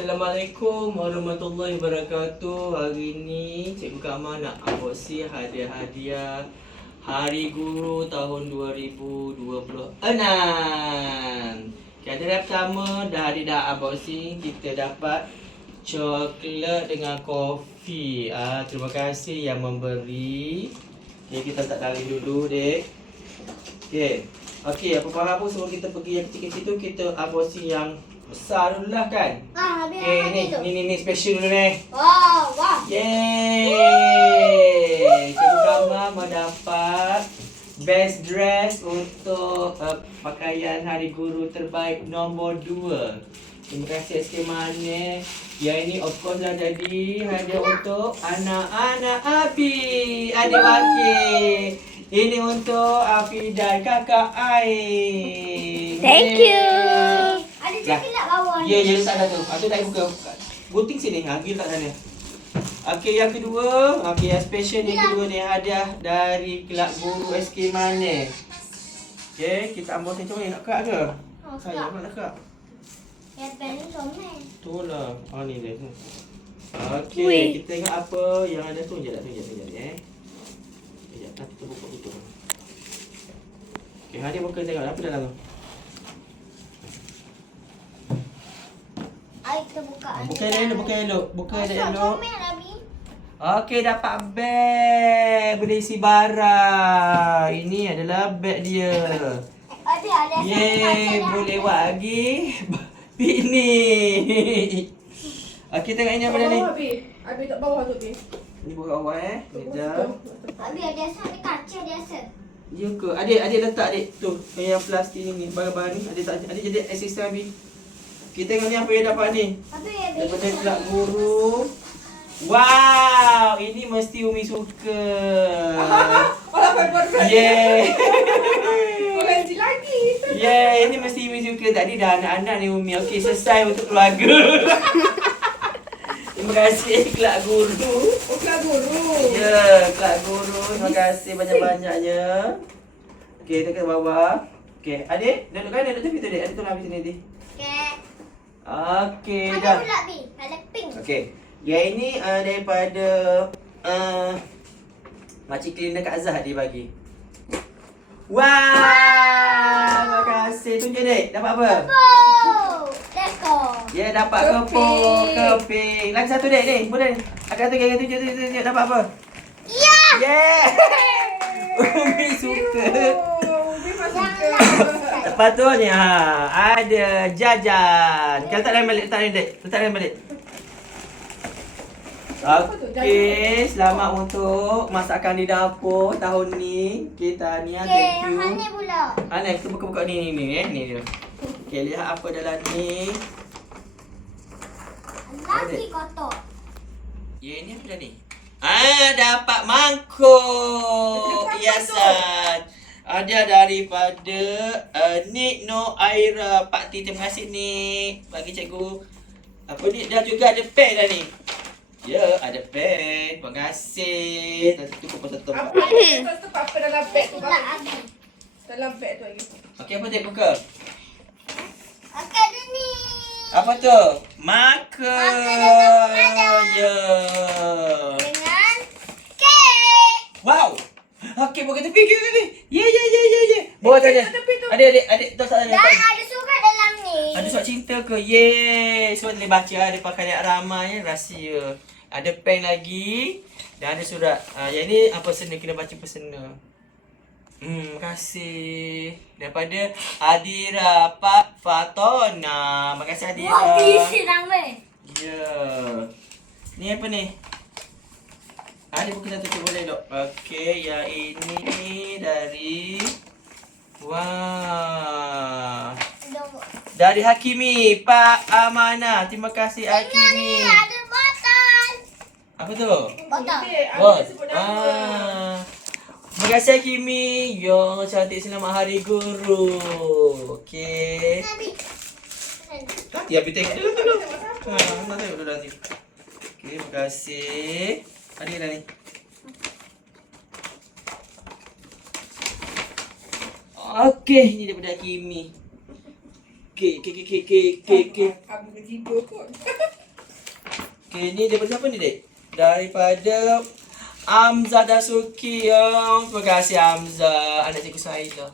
Assalamualaikum warahmatullahi wabarakatuh. Hari ni Cikgu Kamal nak unboxing hadiah-hadiah Hari Guru tahun 2026. Hadiah pertama hari dah unboxing, kita dapat coklat dengan kopi. Terima kasih yang memberi. Okay, kita letak dalam dulu, dek. Okey, apa-apa pun sebelum kita pergi yang kecil-kecil tu, kita unboxing yang besar dulu lah kan? Ni special dulu ni. Wow. Yeay! Cikgu Kamal mendapat best dress untuk pakaian Hari Guru terbaik nombor 2. Terima kasih SK Manis. Yang ini of course dah jadi hadiah untuk anak-anak Abi, adik wakil. Ini untuk Afi dan kakak Ain. Thank you. Ada coklat bawah ni. Ya, letak dah tu. Tu tak buka. Gunting sini. Pergi letak sana. Okey, yang kedua. Okey, yang special yang kedua ni hadiah dari Kelab Guru SK Manis. Okey, kita unboxing macam ni. Nak kat ke? Saya nak kat. Yang pen ni comel. Tu lah. Ni dia. Okey, kita tengok apa yang ada tu. Sekejap eh. Nanti kita buka tutup. Okey, hadiah buka tengok apa dalam tu. Kita buka. Buka elok. Comel Abi. Okey, dapat beg berisi barang. Ini adalah beg dia. Ada. Yeay, boleh buat lagi. Bini. Okey, tengok ini apa dah ni. Abi tak bawah tu, Abi. Ni buka bawah Sekejap. Abi ada kaca dia asal. Ya ke? Adik letak adik. Tu, yang plastik ni, barang-barang ni. Adik jadi asisten Abi. Kita tengok ni apa yang dapat ni. Abi Daripada Kelab Guru. Wow, ini mesti Umi suka. Orang buat Yeay. Koleksi lagi. Yeay, ini mesti Umi suka. Tadi dah anak-anak ni Umi. Okey, selesai untuk keluarga. Terima kasih Kelab Guru. Kelab Guru. Ya, Kelab Guru. Terima kasih banyak-banyaknya. Okey, kita ke bawah. Okey, adik, duduk tepi tu, adik. Adik tolong habis sini, adik. Okey, Ada dah. pula Abi. Ada pink. Okey. Yang ini daripada makcik cleaner Kak Azhar dia bagi. Wow! Terima kasih. Tunjuk dek, dapat apa? Deko. Ya, dapat keping. Lagi satu dek ni, boleh. Agak tunjuk dapat apa? Ya. Yeah! Umi suka. Abi masuk ke. Lepas tu ni ada jajan. Kita letak dalam balik, letak dalam balik. Okey, selamat untuk masakan di dapur tahun ni. Kita ni thank you. Yang ni pula. Kita buka ni ni. Okey, lihat apa dalam ni. Lagi kotor. Ya, ini apa dah ni? Dapat mangkuk hiasan. Ada daripada Nik No Aira Pak T. Terima kasih Nik. Bagi cikgu. Apa ni? Dah juga ada pen dah ni. Ya, ada pen. Terima kasih. Nanti tunggu pasal tu. Apa dalam beg tu? Dalam beg tu lagi. Okey, apa dia buka? Akak ada ni. Apa tu? Marker. Ya. Dengan kek. Wow. Okey, buka tepi. Ya. Bawa tu dia. Adik, tu tak ada. Dan ada surat dalam ni. Ada surat cinta ke? Yeay. Surat boleh baca. Ada pakai ayat ramai. Rahsia. Ada pen lagi. Dan ada surat. Yang ni personal. Kena baca personal. Terima kasih. Daripada Adira Pak Fatona. Terima kasih Adira. Wah, isi ramai. Ya. Ni apa ni? Ada buku satu tu boleh dok. Okey, yang ini dari wah. Dari Hakimi, Pak Amanah. Terima kasih Hakimi. Ada botol. Apa tu? Botol. Bot. Terima kasih Hakimi. Yo, cantik selamat Hari Guru. Okey. Ya, kita tengok dulu. Nak tengok dulu nanti. Okey, terima kasih. Ada dah ni. Okey, ni daripada Hakimi. Kek. Abi berjidur kot. Okay, ni daripada siapa ni, Dek? Daripada Amza Dasuki. Oh, terima kasih Amza. Anak cikgu Sahila.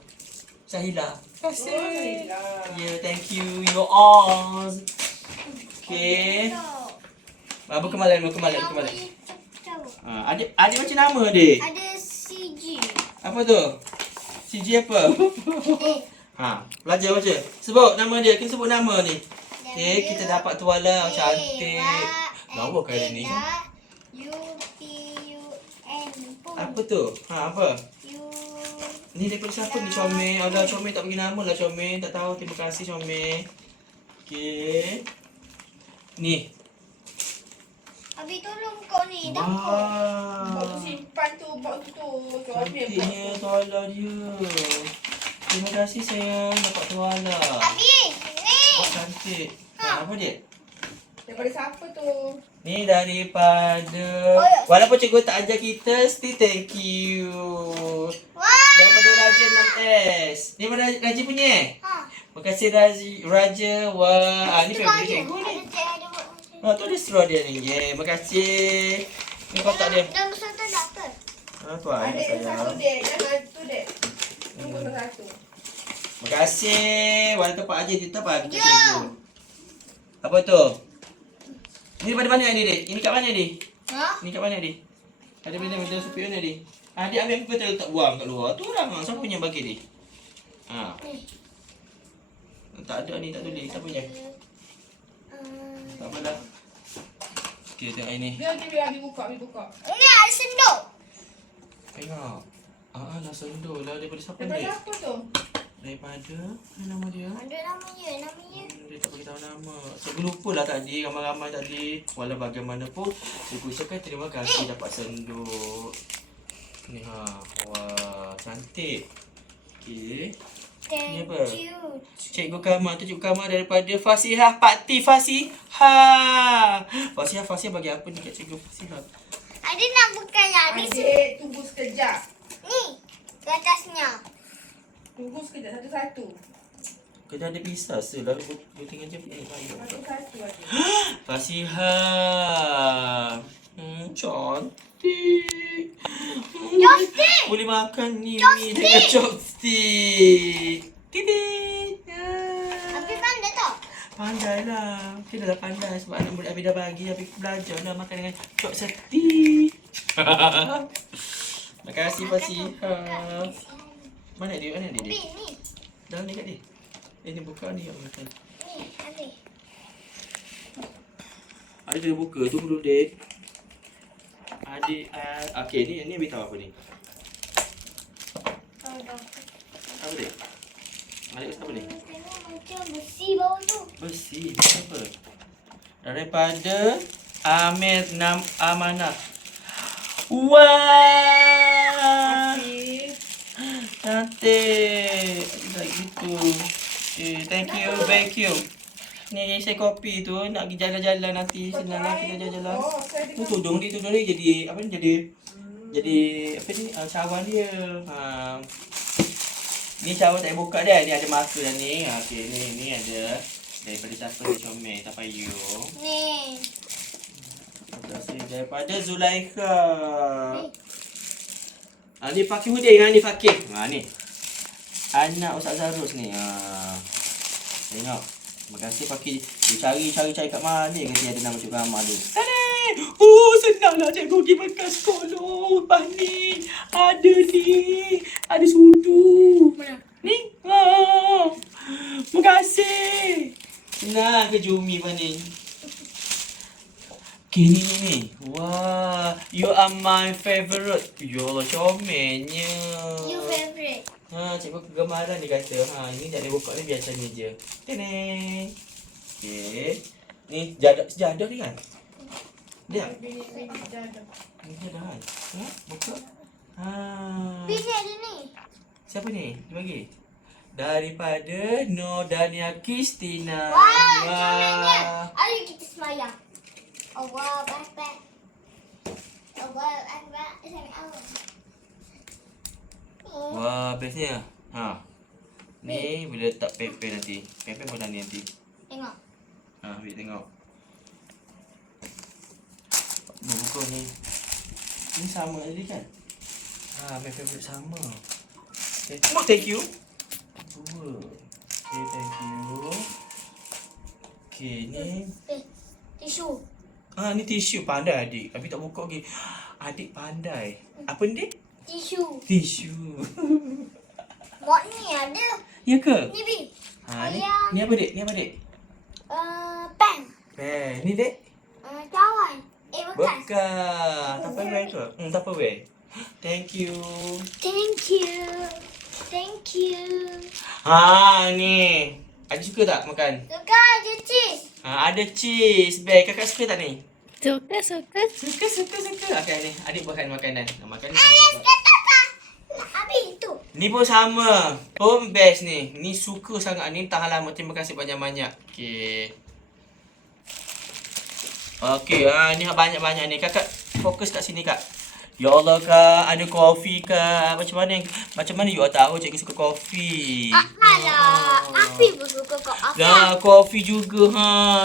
Sahila. Terima kasih. Oh, Sahila. Yeah, thank you. You all. Okay. Apa kemalan? Adik macam nama, Dek? Ada CG. Apa tu? CG apa? Belajar baca. Sebut nama dia. Kita sebut nama ni. Okay, kita dapat tuala cantik. Lawa kali ni. U-P-U-N. Apa tu? Apa? Ni daripada siapa ni, Comel? Alah, Comel tak bagi nama lah, Comel. Tak tahu. Terima kasih, Comel. Okay. Ni. Abi tolong kau ni. Dah Wah. Bawa simpan tu, bawa tu. Cantiknya tuala dia. Terima kasih, sayang. Dapat tuala. Abi, ni. Oh, cantik. Apa dia? Daripada siapa tu? Ni daripada... ya. Walaupun cikgu tak ajar kita, still thank you. Wah. Daripada Raja 6S. Ni Raja punya? Terima kasih Raja. Wah, ni favorite cikgu ni. Tu ada straw dia ni. Yeah, terima kasih. Ni kotak dia. Dan besar tu dapat. Tu air Ada yang satu, sayang. Dek. Jangan tu, Dek. Tunggu satu. Terima kasih. Walaupun Pak Haji kita bagi ke cikgu. Apa tu? Ni daripada mana ni, Dek? Ini kat mana, Dek? Ni kat mana, Dek? Ada benda-benda supir mana, Dek? Adik ambil apa betul letak buang kat luar? Tu orang lah. Siapa punya bagi, Dek? Tak ada ni, tak tulis. Siapa punya? Tak apa dah. Okay, tengok ini. Biar Abi buka. Ni ada sendok. Tengok. Lah sendul lah. Daripada siapa, Daripada Dek? siapa tu? Daripada... Apa nama dia? Ada namanya. Dia tak beritahu nama. Saya lupa lah tadi, ramai-ramai tadi. Walau bagaimanapun, cikgu ucapkan terima kasih dapat senduk. Ni wah, cantik. Okey. Ni apa? Thank you. Cikgu Kamal tu, Cikgu Kamal daripada Fasihah. Pak T Fasihah. Fasihah bagi apa ni kat Cikgu Fasihah? Ada nak bukan yang ni. Adik, tunggu sekejap. Ni. Ke atasnya. Tunggu sekejap, satu-satu. Kita ada pisah selah. Tinggal je. Satu-satu adik. Fasihah. Cantik. Chopstick. Boleh makan ni dengan chopstick. Titik. Abi pandai tak? Pandai lah. Kita dah pandai sebab anak murid Abi dah bagi. Abi belajar dah makan dengan chopstick. Terima kasih Fasihah. Mana dia? Abi ni. Dalam ni kat dia. Ni buka ni. Ni Abi. Ada dia buka. Tunggu dulu, Dek. Adik, okey, ni Abi tahu apa ni? Apa, Dek? Adik rasa apa ni? Tengok macam besi bawah tu. Besi, apa? Daripada Amir Amanah. Wah! Cantik. Like gitu. Okay, thank you. Ni saya kopi tu nak pergi jalan-jalan nanti senang lah kita jalan-jalan. Oh, saya Tu dengar. tudung dia jadi apa ni jadi apa ni cawan dia. Ni cawan tak buka dah. Ni ada marker dah ni. Okey ni ada daripada siapa ni Comel tak payung. Ni. Terima kasih daripada Zulaikha. Ni Fakir Hudin ni Fakir. Ni. Anak Ustaz Zarus ni. Tengok. Terima kasih Fakir. Dia cari kat mana ke dia ada nama Cikgu Kamal tu. Senanglah cikgu pergi makan sekolah. Ni. Ada ni. Ada sudu. Mana? Ni. Terima kasih. Senang ke Jumi ni. Okay, ni. Wah. You are my favourite. Yolah comelnya. You favorite. Cikgu kegemaran dia kata. Ini tak boleh buka ni biasanya je. Teneng. Okey. Ni sejadah ni kan? Dia. Bini jadah. Ni sejadah kan? Buka. Bini ada ni. Siapa ni? Dia bagi. Daripada Nordania Kristina. Wah, comelnya. Ayo kita semayang. Allah Akbar. Allah Akbar. Sami Allah. Wah, bestnya. Ni bila letak pepe nanti. Pepe mana ni nanti? Tengok. Ambil tengok. bagus ni. Ni sama tadi kan? My favourite sama. Okay. Oh, thank you. 2. Okay, thank you. Okay, ni. Tisu. Ni tisu. Pandai adik. Abi tak buka lagi. Adik pandai. Apa ni, Dik? Tisu. Tisu. Mak ni ada. Ya ke? Ni Bi. Ni, Ayam. ni apa, Dik? Ni apa, Dik? Pen. Ni, Dik? Cawan. Bekas. Bekas. Tupperware ke? Tupperware. Thank you. Thank you. Thank you. Ni. Adik suka tak makan? Suka je cheese. Ada cheese. Baik, kakak suka tak ni? Suka. Suka. Okey, ni. Adik buatkan makanan. Makan ni. Kata apa? Habis tu. Ni pun sama. Pun best ni. Ni suka sangat ni. Tahan lama. Terima kasih banyak-banyak. Okey. Okey, ni banyak-banyak ni. Kakak fokus kat sini, Kak. Ya Allah, Kak. Ada kopi, Kak. Macam mana you all tahu cikgu suka kopi? Alah. Api pun suka kau. Dah, kopi juga.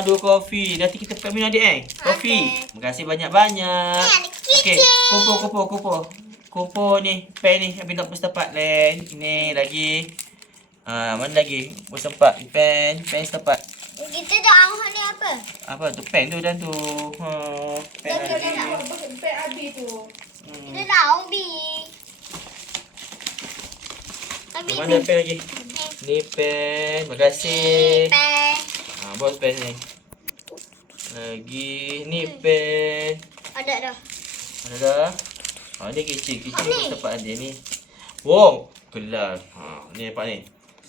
2 kopi. Nanti kita pakai minum adik kopi. Okey. Terima kasih banyak-banyak. Ni ada Okey, kicik. kumpul ni. Pen ni. Habis tak bersetempat, Len. Ini lagi. Mana lagi? Bersetempat. Pen setempat. Kita dah awal ni apa? Apa tu? Pen tu dan tu. Pen Dah, lagi. dah. Pek Abi tu. Kita dah Bi. Abi. Mana pen lagi? Ni pen. Terima kasih. Pen. Bawa pen ni. Lagi. Ni pen. Ada dah. Mana dah? Ni kecil. Ni. Bersetempat dia ni. Wow. Kelas. Ni nampak ni.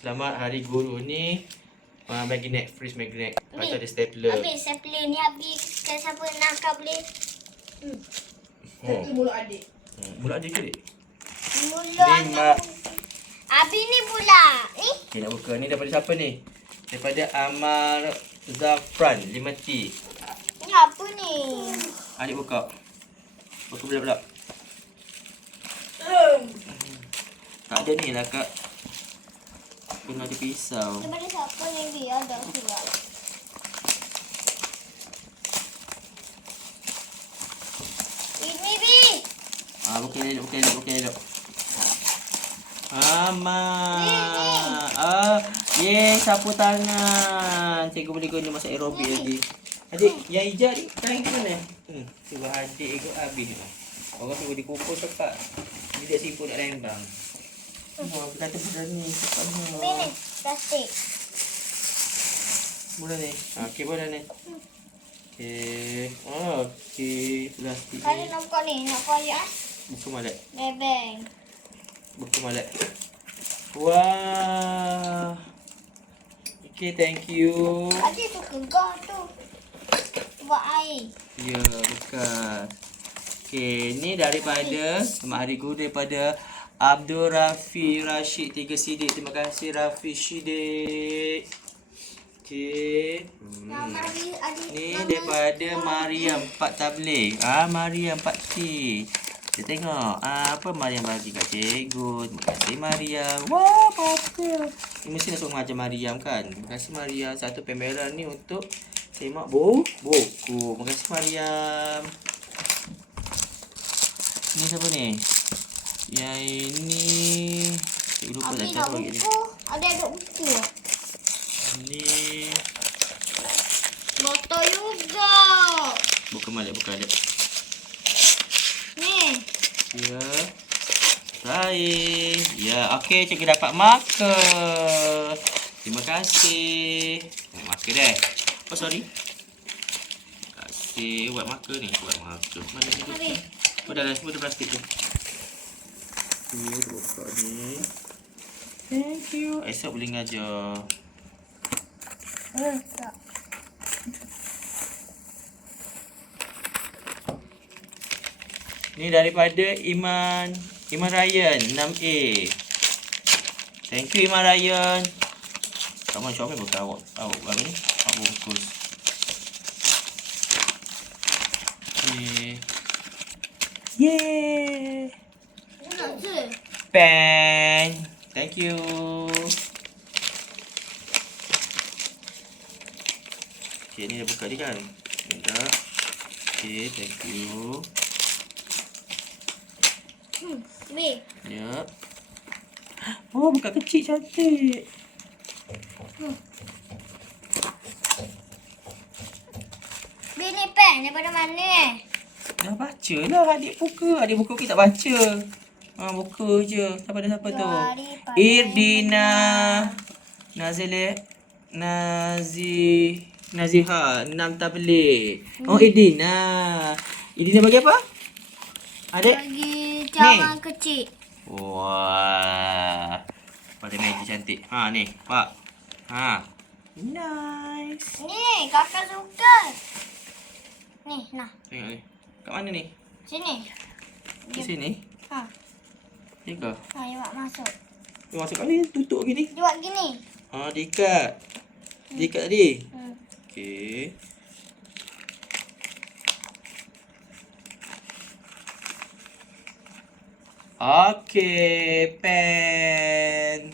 Selamat Hari Guru ni. Magnet, freeze magnet. Lepas tu ada stapler. Habis stapler ni habis. Kalau siapa nak kau boleh. Tapi mulut adik. Mulut adik ke, Dik? Mula. 5. Abi ni pula. Ni. Okay, nak buka. Ni daripada siapa ni? Daripada Amar Zafran 5T. Ni apa ni? Adik buka. Buka pula. Tak ada ni lah, Kak. Kena ada pisau. Daripada siapa ni Bi? Ada juga. Ini Bi. Buka elok. Sapu tangan. Cikgu boleh guna masa aerobik lagi. Adik, yang hijau adik, tangan ke mana? Cuba adik ikut habis. Orang tu boleh kumpul cepat. Dia tak sibuk nak lembang. Kata budak ni cepat ni. Ini plastik. Budak ni. Okey, budak ni. Okey, plastik Kalau ni. nak buka ni, nak kau lihat. Buka malak. Bebeng. Wah. Okay, thank you. Adik tu kegah tu. Buat air. Ya, bekas. Okay, ni daripada Selamat Hari Guru daripada Abdul Rafi Rashid 3 sidik. Terima kasih Rafi Shidik. Okay. Nama adik. Ni daripada Mariam 4 tabligh. Mariam 4T. Kita tengok apa Mariam bagi kat cikgu. Terima kasih Mariam. Wah, apa? Ni mesti nak suruh mengajar Mariam kan. Terima kasih Mariam. Satu pen merah ni untuk semak buku. Terima kasih Mariam. Ni siapa ni? Yang ini cikgu lupa dah Abi nak siapa lagi ni. buku. Ada buku. Ni Botol juga. buka balik. Ni. Ya. Baik. Ya, okey, cikgu dapat marker. Terima kasih. Marker dah. Oh, sorry. Terima kasih. Buat marker ni. Mana ni? Habis. Dah semua plastik tu. Ya, buka ni. Thank you. Esok boleh ngajar. Tak. Ni daripada Iman Ryan 6A. Thank you Iman Ryan. Kamu Syamil bukan awak apa ni? Awak bungkus. Okay. Yeay. Nak je. Pen. Thank you. Okay, ni dah buka ni kan? Dah. Okay, thank you. Abi. Ya. Oh, buka kecil cantik. Abi ni pen daripada mana? Dah baca lah adik buka. Adik buka kita tak baca. Buka je. Siapa tu? Hari pada Irdina Naziha 6 tablet. Oh, Irdina. Irdina bagi apa? Adik? Bagi cawan kecil. Wah. Pada meja cantik. Ni, Pak. Nice. Ni kakak suka. Ni, nah. Tengok ni. Kat mana ni? Sini. Di sini. Ha. Ni ke? Awak masuk. Masuk kat ni, tutup gini. Dia buat gini. Diikat. Diikat tadi. Hmm. Okey. Okey, pen.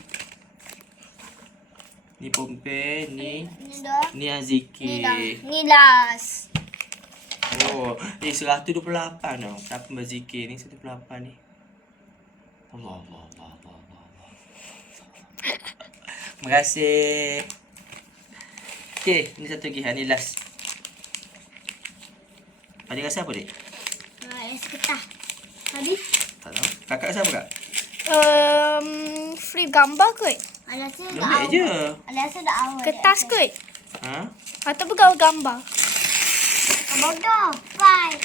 Ni pulpen, ni. Ni dah. Ni Aziki. Ni dah. Ni last. Oh, ni 128 tau. Siapa berzikir ni 128 ni. Allah. Terima kasih. Okey, ni satu lagi. Ni last. Adik rasa apa, Dik? Es ketah. Habis? Tak tahu. Kakak rasa apa, Kak? Free gambar kot. Alasnya dah Lembik awal. je. Alasnya dah awal. Kertas kot. Atau gambar. Bodoh. Bye.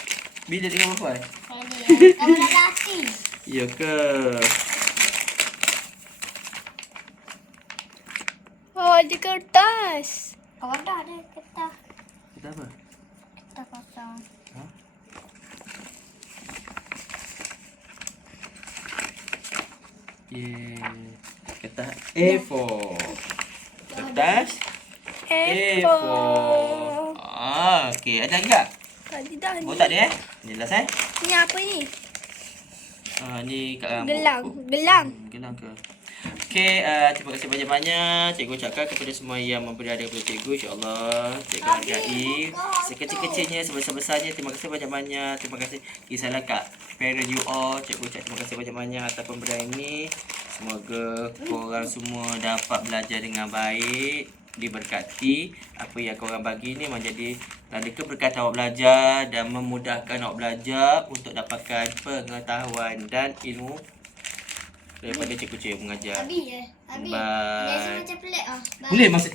Bila dia apa? Tadi. Kamu dah lati. Ya ke? Oh, ada kertas. Kau dah ada ketah. Kita apa? Ketah kosong. Kertas A4. Kertas A4. Okey. Ada lagi tak? Tadi dah ni. Oh, tak ada Ni last Ni apa ni? Ni kat rambut. Gelang. Gelang ke? Okey, terima kasih banyak-banyak. Cikgu ucapkan kepada semua yang memberi hadiah kepada cikgu. InsyaAllah cikgu hargai. Sekecil-kecilnya, sebesar-besarnya. Terima kasih banyak-banyak. Terima kasih kisahlah kat parent you all. Cikgu ucap terima kasih banyak-banyak atas pemberian ini. Semoga korang semua dapat belajar dengan baik, diberkati. Apa yang korang bagi ni menjadi tanda keberkatan awak belajar dan memudahkan awak belajar untuk dapatkan pengetahuan dan ilmu daripada cikgu-cikgu mengajar. Abi je. Abi. Bye. Biasa macam pelik ah. Bye. Boleh masa